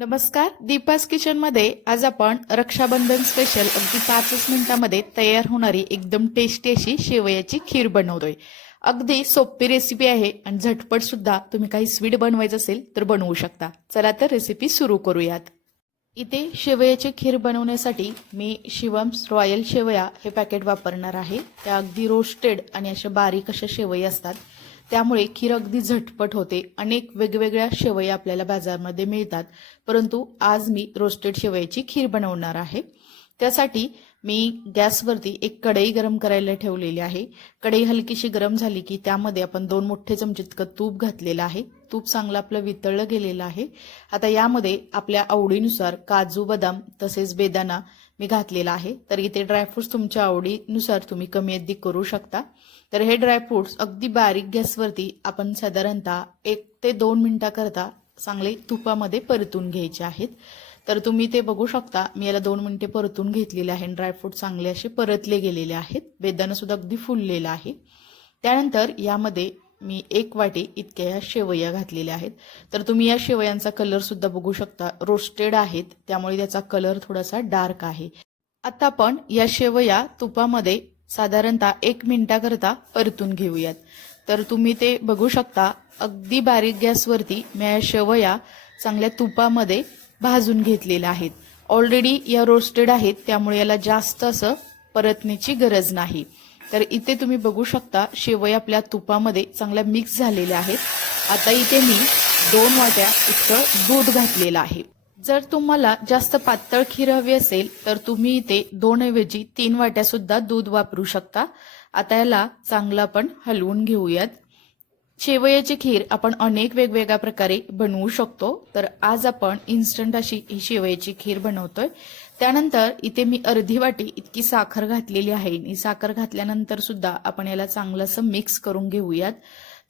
नमस्कार दीपास किचनमध्ये आज आपण रक्षाबंधन स्पेशल अगदी पाचच मिनिटामध्ये तयार होणारी एकदम टेस्टी अशी शेवयाची खीर बनवतोय. अगदी सोपी रेसिपी आहे आणि झटपट सुद्धा तुम्ही काही स्वीट बनवायचं असेल तर बनवू शकता. चला तर रेसिपी सुरू करूयात. इथे शेवयाची खीर बनवण्यासाठी मी शिवम्स रॉयल शेवया हे पॅकेट वापरणार आहे. त्या अगदी रोस्टेड आणि अशा बारीक अशा शेवई असतात. त्यामुळे खीर अगदी झटपट होते. अनेक वेगवेगळ्या शेवया आपल्याला बाजारमध्ये मिळतात. परंतु आज मी रोस्टेड शेवयाची खीर बनवणार आहे. त्यासाठी मी गॅसवरती एक कढई गरम करायला ठेवलेली आहे. कढई हलकीशी गरम झाली की त्यामध्ये आपण दोन मोठे चमचे इतकं तूप घातलेलं आहे. तूप चांगलं आपलं वितळलं गेलेलं आहे. आता यामध्ये आपल्या आवडीनुसार काजू बदाम तसेच बेदाना मी घातलेला आहे. तर इथे ड्रायफ्रुट्स तुमच्या आवडीनुसार तुम्ही कमी अधिक करू शकता. तर हे ड्रायफ्रुट्स अगदी बारीक गॅसवरती आपण साधारणतः एक ते दोन मिनिटाकरता चांगले तुपामध्ये परतून घ्यायचे आहेत. तर तुम्ही ते बघू शकता. मी याला दोन मिनिटे परतून घेतलेले आहे ड्रायफ्रूट चांगले असे परतले गेलेले आहेत. बेदाणं सुद्धा अगदी फुललेलं आहे. त्यानंतर यामध्ये मी एक वाटी इतक्या या शेवया घातलेल्या आहेत. तर तुम्ही या शेवयांचा कलर सुद्धा बघू शकता. रोस्टेड आहेत. त्यामुळे त्याचा कलर थोडासा डार्क आहे. आता आपण या शेवया तुपामध्ये साधारणतः एक मिनिटाकरता परतून घेऊयात. तर तुम्ही ते बघू शकता. अगदी बारीक गॅसवरती मी या शेवया चांगल्या तुपामध्ये भाजून घेतलेल्या आहेत. ऑलरेडी या रोस्टेड आहेत त्यामुळे याला जास्त असं परतण्याची गरज नाही. तर इथे तुम्ही बघू शकता शेवया आपल्या तुपामध्ये चांगल्या मिक्स झालेल्या आहेत. आता इथे मी दोन वाट्या इतकं दूध घातलेलं आहे. जर तुम्हाला जास्त पातळ खीर हवी असेल तर तुम्ही इथे दोन ऐवजी तीन वाट्या सुद्धा दूध वापरू शकता. आता याला चांगलं आपण हलवून घेऊयात. शेवयाची खीर आपण अनेक वेगवेगळ्या प्रकारे बनवू शकतो. तर आज आपण इन्स्टंट अशी ही शेवयाची खीर बनवतोय. त्यानंतर इथे मी अर्धी वाटी इतकी साखर घातलेली आहे. आणि साखर घातल्यानंतर सुद्धा आपण याला चांगलं असं मिक्स करून घेऊयात.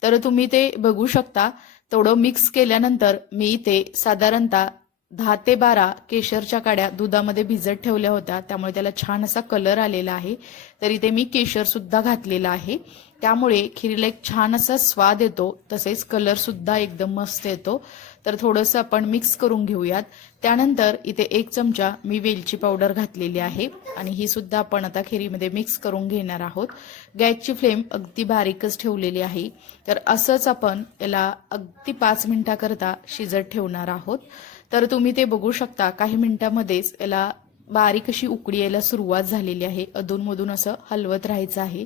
तर तुम्ही ते बघू शकता. तेवढं मिक्स केल्यानंतर मी इथे साधारणतः दहा ते बारा केशरच्या काड्या दुधामध्ये भिजत ठेवल्या होत्या. त्यामुळे त्याला छान असा कलर आलेला आहे. तर इथे मी केशर सुद्धा घातलेला आहे. त्यामुळे खिरीला एक छान असा स्वाद येतो. तसेच कलर सुद्धा एकदम मस्त येतो. तर थोडंसं आपण मिक्स करून घेऊयात. त्यानंतर इथे एक चमचा मी वेलची पावडर घातलेली आहे. आणि ही सुद्धा आपण आता खिरीमध्ये मिक्स करून घेणार आहोत. गॅसची फ्लेम अगदी बारीकच ठेवलेली आहे. तर असंच आपण याला अगदी पाच मिनिटाकरता शिजत ठेवणार आहोत. तर तुम्ही ते बघू शकता. काही मिनिटांमध्येच याला बारीक अशी उकडी यायला सुरुवात झालेली आहे. अधूनमधून असं हलवत राहायचं आहे.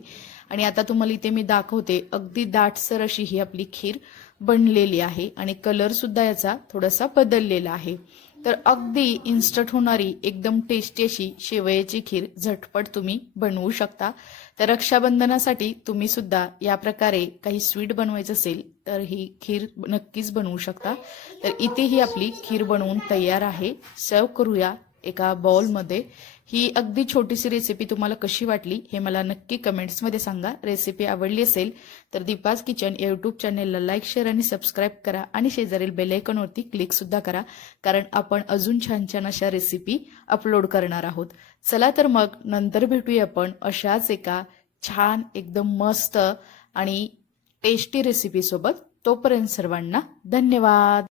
आणि आता तुम्हाला इथे मी दाखवते. अगदी दाटसर अशी ही आपली खीर बनलेली आहे. आणि कलर सुद्धा याचा थोडासा बदललेला आहे. तर अगदी इन्स्टंट होणारी एकदम टेस्टी अशी शेवयाची खीर झटपट तुम्ही बनवू शकता. तर रक्षाबंधनासाठी तुम्ही सुद्धा या प्रकारे काही स्वीट बनवायचं असेल तर ही खीर नक्कीच बनवू शकता. तर इथे ही आपली खीर बनवून तयार आहे. सर्व करूया. एका बॉलमध्ये ही अगदी छोटीशी रेसिपी तुम्हाला कशी वाटली हे मला नक्की कमेंट्समध्ये सांगा. रेसिपी आवडली असेल तर दीपाज किचन या यूट्यूब चॅनेलला लाईक शेअर आणि सबस्क्राईब करा आणि शेजारील बेलायकॉनवरती क्लिकसुद्धा करा कारण आपण अजून छान छान अशा रेसिपी अपलोड करणार आहोत. चला तर मग नंतर भेटूया आपण अशाच एका छान एकदम मस्त आणि टेस्टी रेसिपीसोबत तोपर्यंत सर्वांना धन्यवाद.